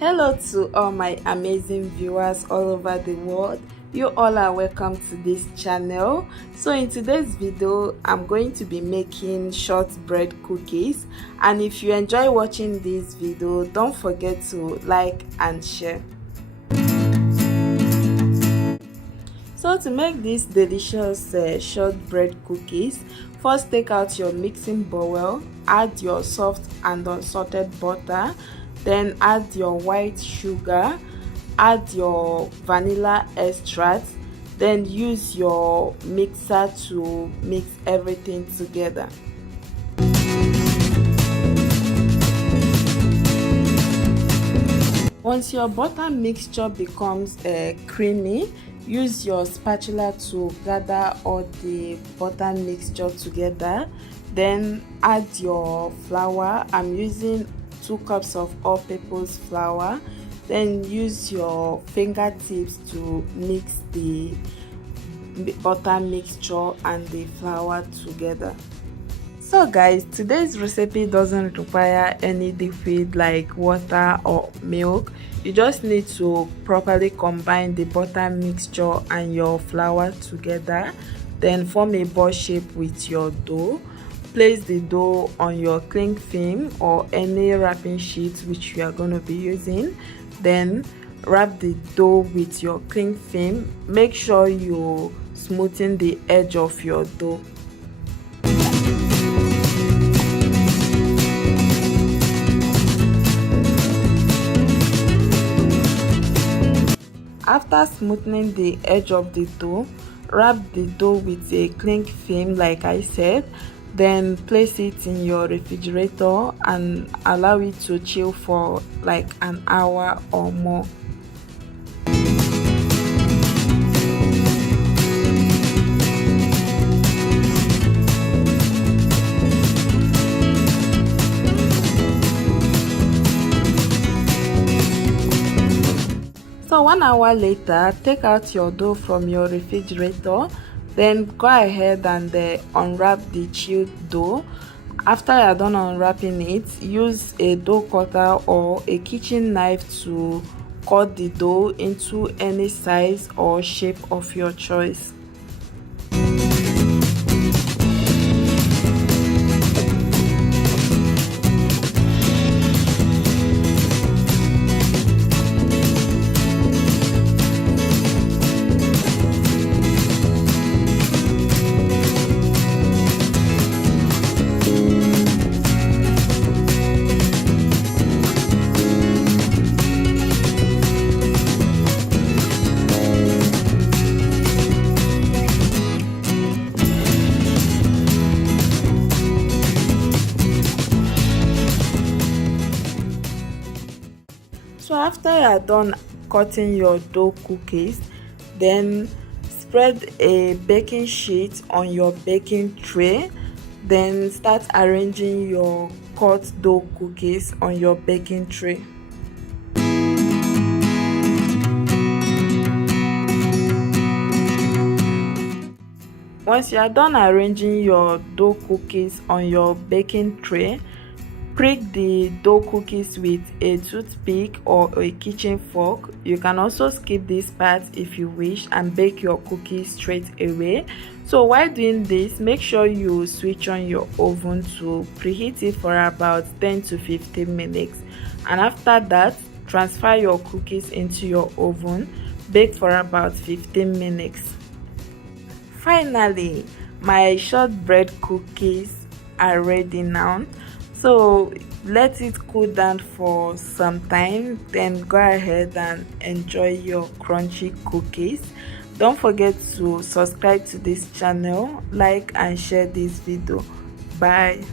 Hello to all my amazing viewers all over the world. You all are welcome to this channel. So in today's video I'm going to be making shortbread cookies, and if you enjoy watching this video, don't forget to like and share. So to make these delicious shortbread cookies, first take out your mixing bowl, add your soft and unsalted butter, then add your white sugar, add your vanilla extract, then use your mixer to mix everything together. Once your butter mixture becomes creamy, use your spatula to gather all the butter mixture together. Then add your flour. I'm using 2 cups of all-purpose flour. Then use your fingertips to mix the butter mixture and the flour together. So guys, today's recipe doesn't require any liquid like water or milk. You just need to properly combine the butter mixture and your flour together, then form a ball shape with your dough. Place the dough on your cling film or any wrapping sheet which you are going to be using. Then wrap the dough with your cling film. Make sure you smoothen the edge of your dough. After smoothing the edge of the dough, wrap the dough with a cling film like I said, then place it in your refrigerator and allow it to chill for like an hour or more. So 1 hour later, take out your dough from your refrigerator, then go ahead and unwrap the chilled dough. After you are done unwrapping it, use a dough cutter or a kitchen knife to cut the dough into any size or shape of your choice. So after you are done cutting your dough cookies, then spread a baking sheet on your baking tray. Then start arranging your cut dough cookies on your baking tray. Once you are done arranging your dough cookies on your baking tray, prick the dough cookies with a toothpick or a kitchen fork. You can also skip this part if you wish and bake your cookies straight away. So while doing this, make sure you switch on your oven to preheat it for about 10 to 15 minutes. And after that, transfer your cookies into your oven. Bake for about 15 minutes. Finally, my shortbread cookies are ready now. So let it cool down for some time, then go ahead and enjoy your crunchy cookies. Don't forget to subscribe to this channel, like and share this video. Bye.